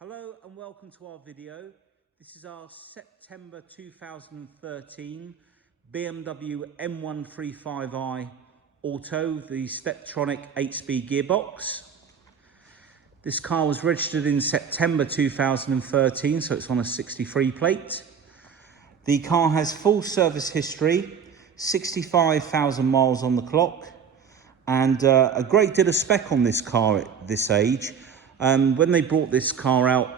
Hello and welcome to our video. This is our September 2013 BMW M135i Auto, the Steptronic 8-speed gearbox. This car was registered in September 2013, so it's on a 63 plate. The car has full service history, 65,000 miles on the clock, and a great deal of spec on this car at this age. When they brought this car out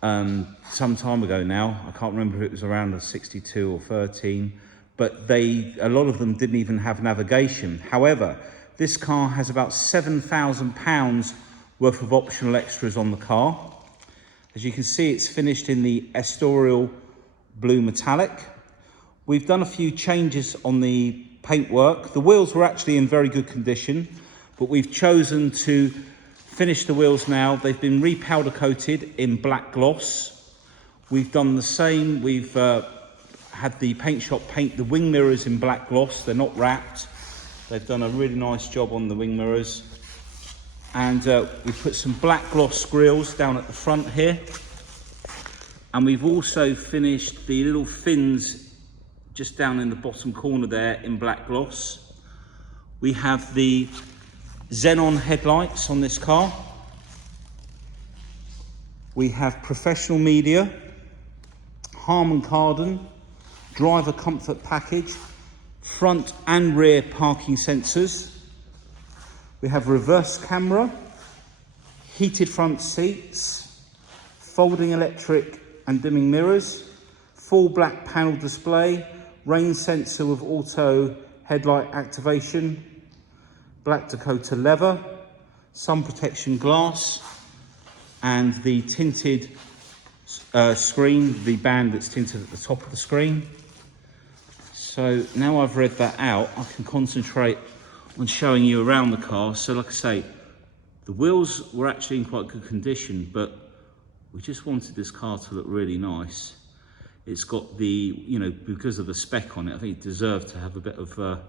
some time ago now, I can't remember if it was around a 62 or 13, but a lot of them didn't even have navigation. However, this car has about £7,000 worth of optional extras on the car. As you can see, it's finished in the Estoril blue metallic. We've done a few changes on the paintwork. The wheels were actually in very good condition, but we've chosen to finish the wheels now. They've been repowder coated in black gloss. We've done the same. We've had the paint shop paint the wing mirrors in black gloss. They're not wrapped. They've done a really nice job on the wing mirrors. And we've put some black gloss grills down at the front here. And we've also finished the little fins just down in the bottom corner there in black gloss. We have the xenon headlights on this car. We have professional media, Harman Kardon, driver comfort package, front and rear parking sensors. We have reverse camera, heated front seats, folding electric and dimming mirrors, full black panel display, rain sensor with auto headlight activation, black Dakota leather, sun protection glass, and the tinted screen, the band that's tinted at the top of the screen. So now I've read that out, I can concentrate on showing you around the car. So like I say, the wheels were actually in quite good condition, but we just wanted this car to look really nice. It's got the, because of the spec on it, I think it deserved to have a bit of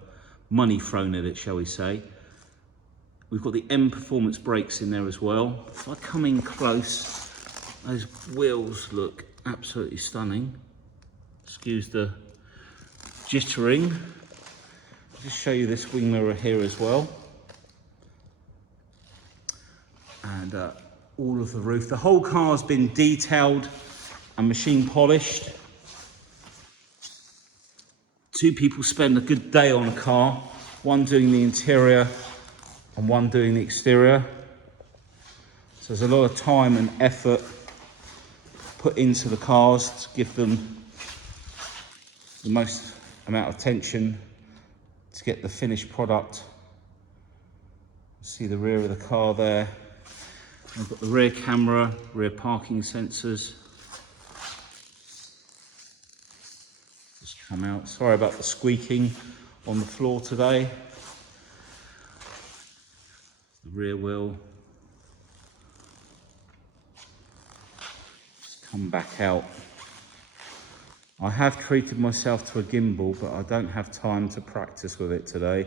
money thrown at it, shall we say. We've got the M Performance brakes in there as well. If I come in close, those wheels look absolutely stunning. Excuse the jittering. I'll just show you this wing mirror here as well. And all of the roof. The whole car's been detailed and machine polished. Two people spend a good day on a car, one doing the interior and one doing the exterior. So there's a lot of time and effort put into the cars to give them the most amount of attention to get the finished product. See the rear of the car there. We've got the rear camera, rear parking sensors. Just come out. Sorry about the squeaking on the floor today. The rear wheel. Just come back out. I have treated myself to a gimbal, but I don't have time to practice with it today.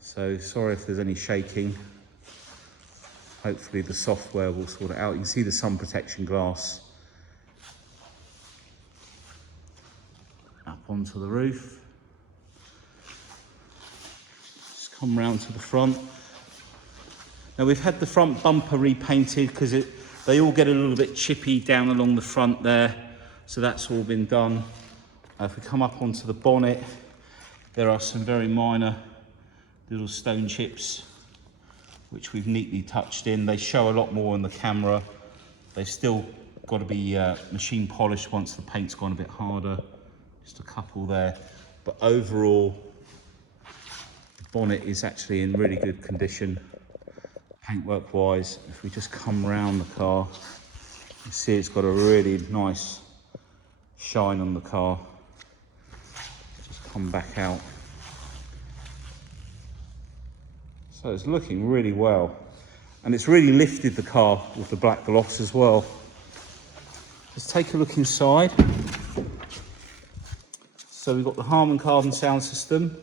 So sorry if there's any shaking. Hopefully the software will sort it out. You can see the sun protection glass. Up onto the roof. Just come round to the front. Now we've had the front bumper repainted because they all get a little bit chippy down along the front there. So that's all been done. If we come up onto the bonnet, there are some very minor little stone chips which we've neatly touched in. They show a lot more on the camera. They've still got to be machine polished once the paint's gone a bit harder. Just a couple there. But overall, the bonnet is actually in really good condition, paintwork wise. If we just come round the car, you see it's got a really nice shine on the car. Just come back out. So it's looking really well. And it's really lifted the car with the black gloss as well. Let's take a look inside. So we've got the Harman Kardon sound system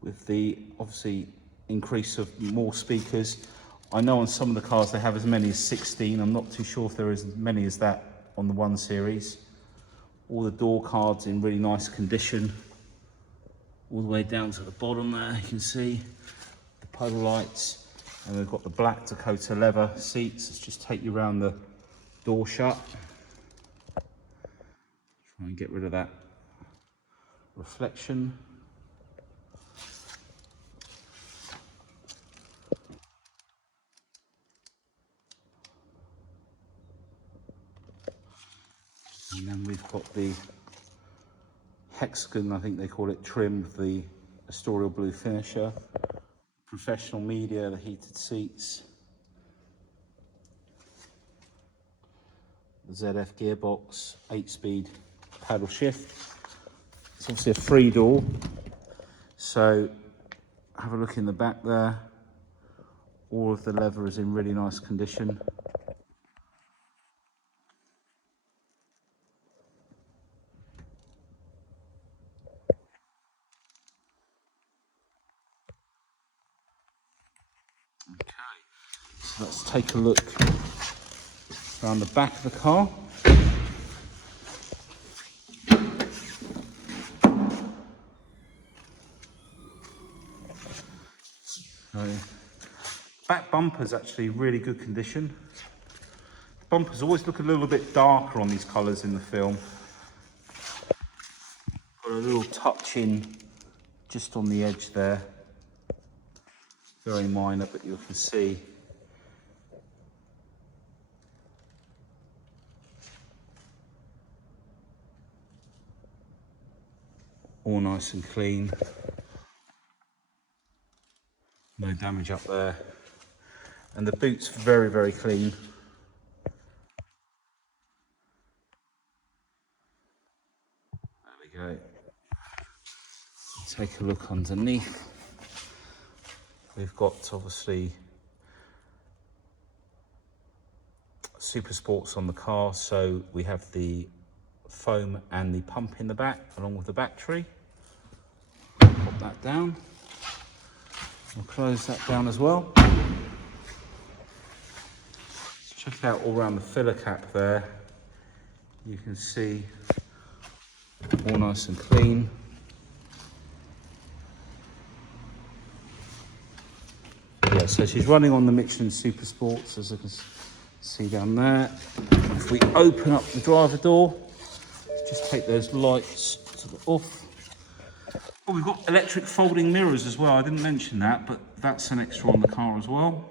with the obviously increase of more speakers. I know on some of the cars they have as many as 16. I'm not too sure if there is as many as that on the 1 Series. All the door cards in really nice condition. All the way down to the bottom there, you can see the puddle lights. And we've got the black Dakota leather seats. Let's just take you around the door shut. Try and get rid of that reflection. And then we've got the hexagon, I think they call it, trim with the Astoria blue finisher. Professional media, the heated seats. The ZF gearbox, 8-speed paddle shift. It's obviously a 3-door. So have a look in the back there. All of the leather is in really nice condition. So let's take a look around the back of the car. So, back bumper's actually really good condition. Bumpers always look a little bit darker on these colours in the film. Got a little touch in just on the edge there. Very minor, but you can see. All nice and clean. No damage up there. And the boot's very, very clean. There we go. Take a look underneath. We've got obviously Super Sports on the car, so we have the foam and the pump in the back along with the battery. Pop that down. We'll close that down as well. Check it out all around the filler cap there. You can see all nice and clean. Yeah, so she's running on the Michelin Super Sports, as you can see down there. If we open up the driver door, just take those lights to the off. Oh, we've got electric folding mirrors as well. I didn't mention that, but that's an extra on the car as well.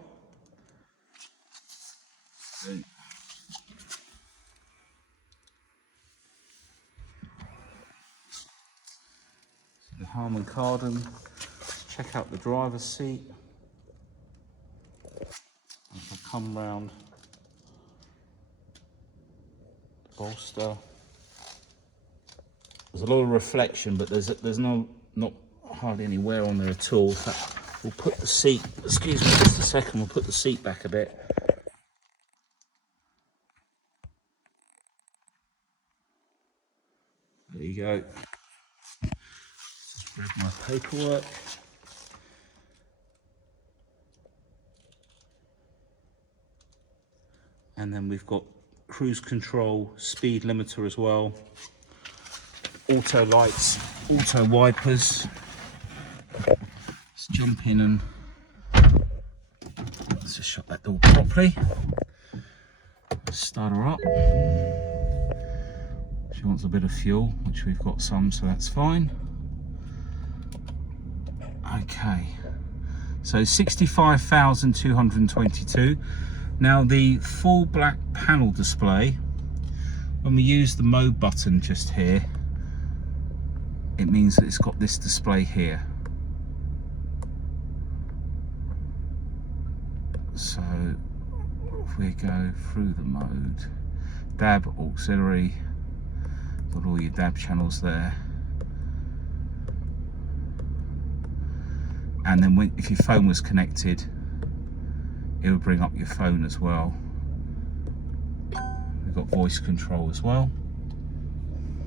The Harman Kardon. Check out the driver's seat. I'll come round the bolster. There's a lot of reflection, but there's not hardly any wear on there at all. In fact, we'll put the seat, excuse me just a second, we'll put the seat back a bit. There you go. Just grab my paperwork. And then we've got cruise control, speed limiter as well. Auto lights, auto wipers. Let's jump in and let's just shut that door properly. Start her up. She wants a bit of fuel, which we've got some, so that's fine. Okay, so 65,222. Now the full black panel display, when we use the mode button just here, it means that it's got this display here. So if we go through the mode, DAB auxiliary, got all your DAB channels there. And then if your phone was connected, it would bring up your phone as well. We've got voice control as well.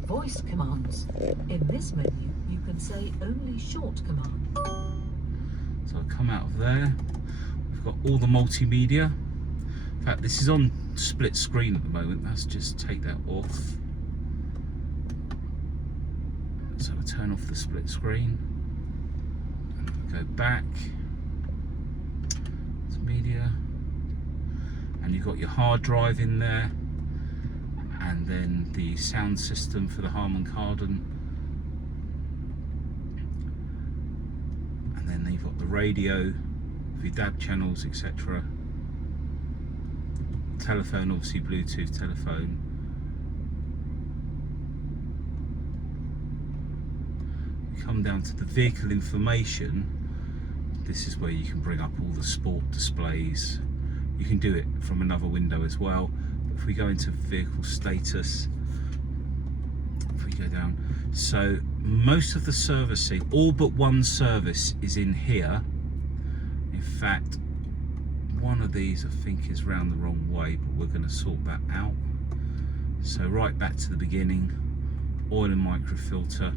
Voice commands. In this menu, you can say only short command. So I'll come out of there. We've You've got all the multimedia. In fact, this is on split screen at the moment. Let's just take that off. So I'll turn off the split screen. And go back. It's media. And you've got your hard drive in there. And then the sound system for the Harman Kardon. And then you've got the radio for your DAB channels, etc. Telephone, obviously Bluetooth telephone. You come down to the vehicle information. This is where you can bring up all the sport displays. You can do it from another window as well. But if we go into vehicle status, if we go down, so most of the servicing, all but one service is in here. In fact, one of these I think is round the wrong way, but we're going to sort that out. So right back to the beginning, oil and microfilter,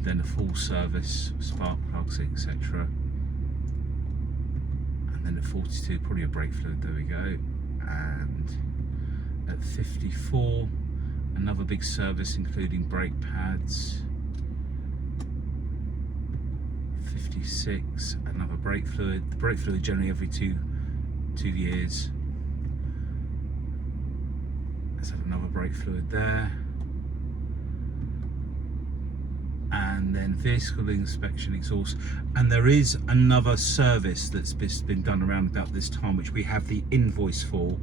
then a full service, spark plugs, etc. And then at 42, probably a brake fluid, there we go. And at 54, another big service including brake pads. 56, another brake fluid. The brake fluid generally every two years. Let's have another brake fluid there. And then vehicle inspection exhaust. And there is another service that's been done around about this time, which we have the invoice for,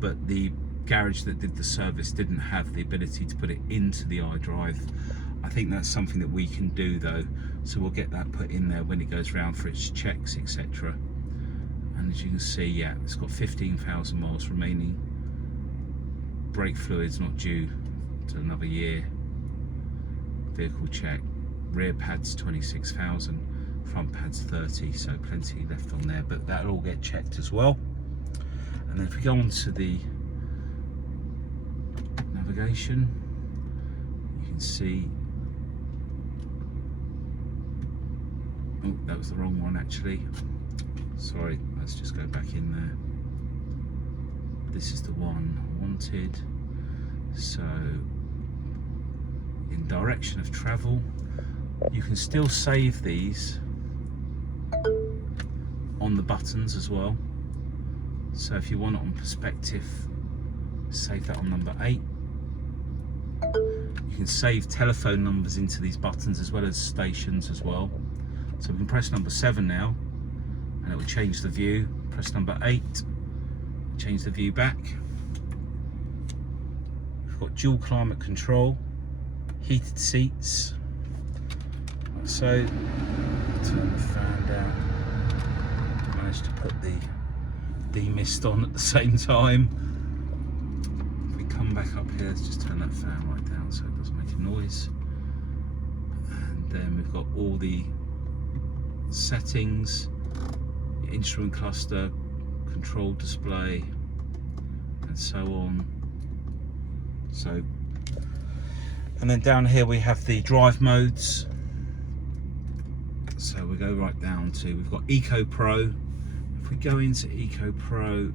but the garage that did the service didn't have the ability to put it into the iDrive. I think that's something that we can do though, so we'll get that put in there when it goes round for its checks, etc. And as you can see, yeah, it's got 15,000 miles remaining. Brake fluid's not due to another year. Vehicle check, rear pads 26,000, front pads 30, so plenty left on there, but that'll all get checked as well. And then if we go on to the navigation, you can see, oh, that was the wrong one actually, sorry, let's just go back in there. This is the one I wanted. So in direction of travel, you can still save these on the buttons as well. So if you want it on perspective, save that on number 8. You can save telephone numbers into these buttons as well as stations as well. So we can press number 7 now and it will change the view. Press number 8, change the view back. We've got dual climate control, heated seats. So turn the fan down. Managed to put the demist on at the same time. If we come back up here, let's just turn that fan right down so it doesn't make a noise. And then we've got all the settings, instrument cluster, control display, and so on. So, and then down here we have the drive modes. So we go right down to, we've got Eco Pro. If we go into Eco Pro,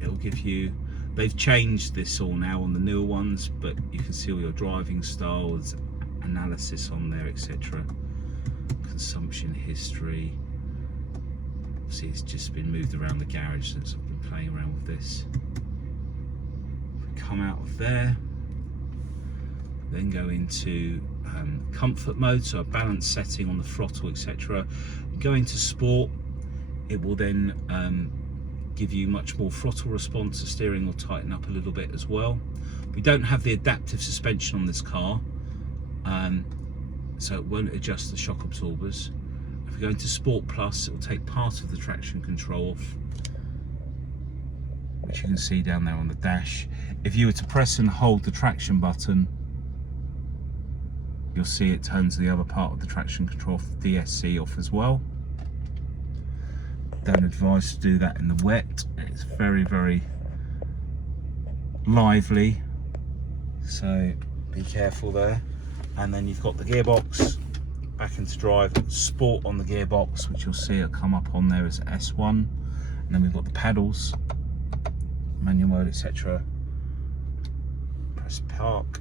it'll give you, they've changed this all now on the newer ones, but you can see all your driving styles, analysis on there, etc. Consumption history. See, it's just been moved around the garage since I've been playing around with this. If we come out of there, then go into comfort mode, so a balance setting on the throttle, etc. Go into sport, it will then give you much more throttle response. The steering will tighten up a little bit as well. We don't have the adaptive suspension on this car, so it won't adjust the shock absorbers. If we go into Sport Plus, it will take part of the traction control off, which you can see down there on the dash. If you were to press and hold the traction button, you'll see it turns the other part of the traction control, DSC, off as well. Don't advise to do that in the wet. It's very, very lively, so be careful there. And then you've got the gearbox, back into drive, sport on the gearbox, which you'll see will come up on there as S1, and then we've got the paddles, manual mode, etc. Press park,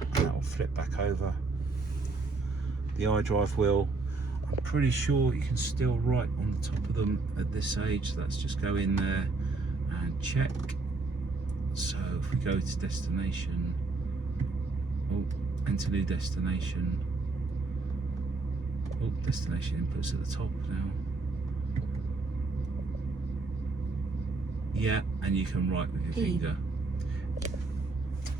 and that will flip back over. The iDrive wheel, I'm pretty sure you can still write on the top of them at this age, so let's just go in there and check. So if we go to destination, enter new destination. Destination inputs at the top now. Yeah, and you can write with your finger.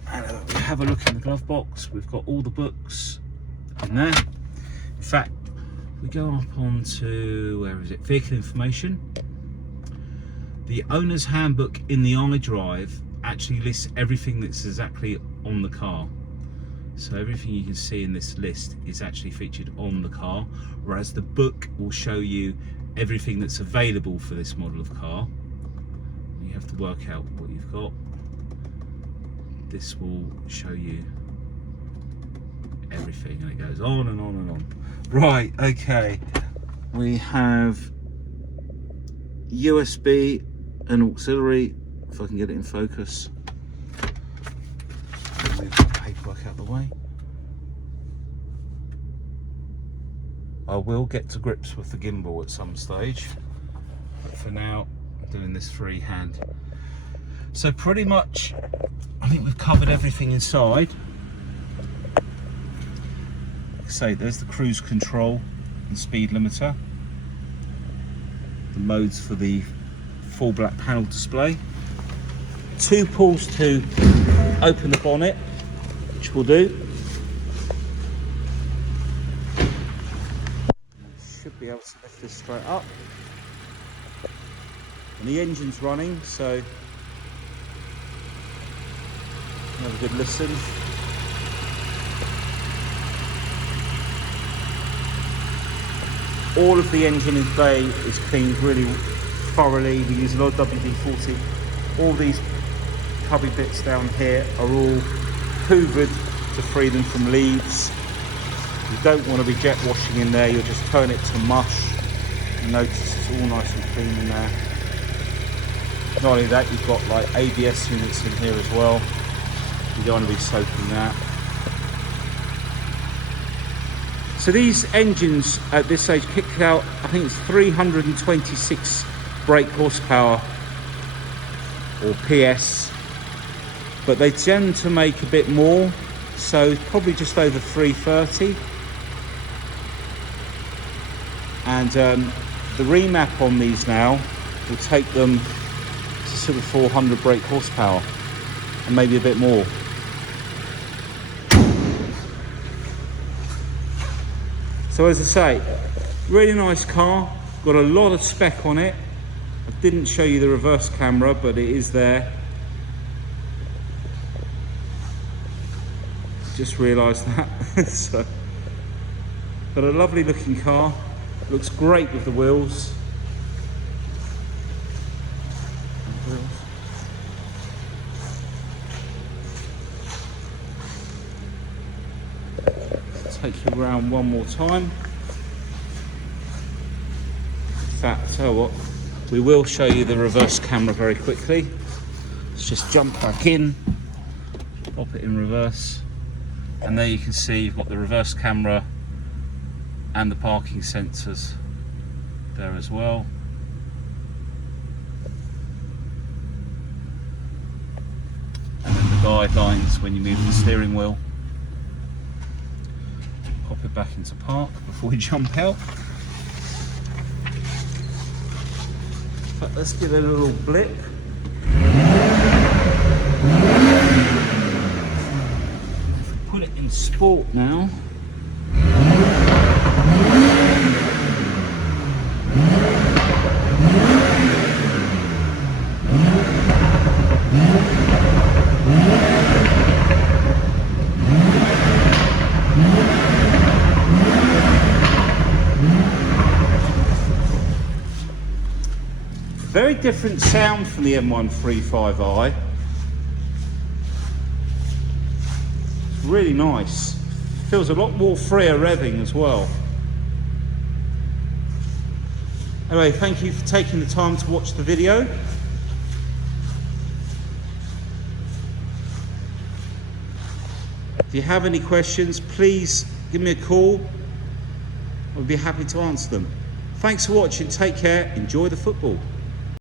And we have a look in the glove box. We've got all the books in there. In fact, we go up onto, where is it? Vehicle information. The owner's handbook in the iDrive actually lists everything that's exactly on the car. So everything you can see in this list is actually featured on the car, whereas the book will show you everything that's available for this model of car. You have to work out what you've got. This will show you everything, and it goes on and on and on. Right, okay. We have USB and auxiliary, if I can get it in focus. Move my paperwork out the way. I will get to grips with the gimbal at some stage, but for now I'm doing this freehand. So pretty much I think we've covered everything inside. Like I say, there's the cruise control and speed limiter, the modes for the full black panel display, 2 pulls to open the bonnet, which we'll do. Should be able to lift this straight up. And the engine's running, so have a good listen. All of the engine in bay is cleaned really thoroughly. We use a lot of WD-40. All these cubby bits down here are all hoovered to free them from leaves. You don't want to be jet washing in there, you'll just turn it to mush. You notice it's all nice and clean in there. Not only that, you've got like ABS units in here as well. You don't want to be soaking that. So these engines at this stage kicked out, I think it's 326 brake horsepower or PS, but they tend to make a bit more, so probably just over 330. And the remap on these now will take them to sort of 400 brake horsepower and maybe a bit more. So as I say, really nice car, got a lot of spec on it. I didn't show you the reverse camera, but it is there. Just realised that. So, got a lovely looking car, looks great with the wheels. Take you around one more time. In fact, tell you what, we will show you the reverse camera very quickly. Let's just jump back in, pop it in reverse, and there you can see you've got the reverse camera and the parking sensors there as well. And then the guidelines when you move the steering wheel. Pop it back into park before we jump out. But let's give it a little blip. Put it in sport now. Very different sound from the M135i. It's really nice. Feels a lot more freer revving as well. Anyway, thank you for taking the time to watch the video. If you have any questions, please give me a call. I'll be happy to answer them. Thanks for watching. Take care. Enjoy the football.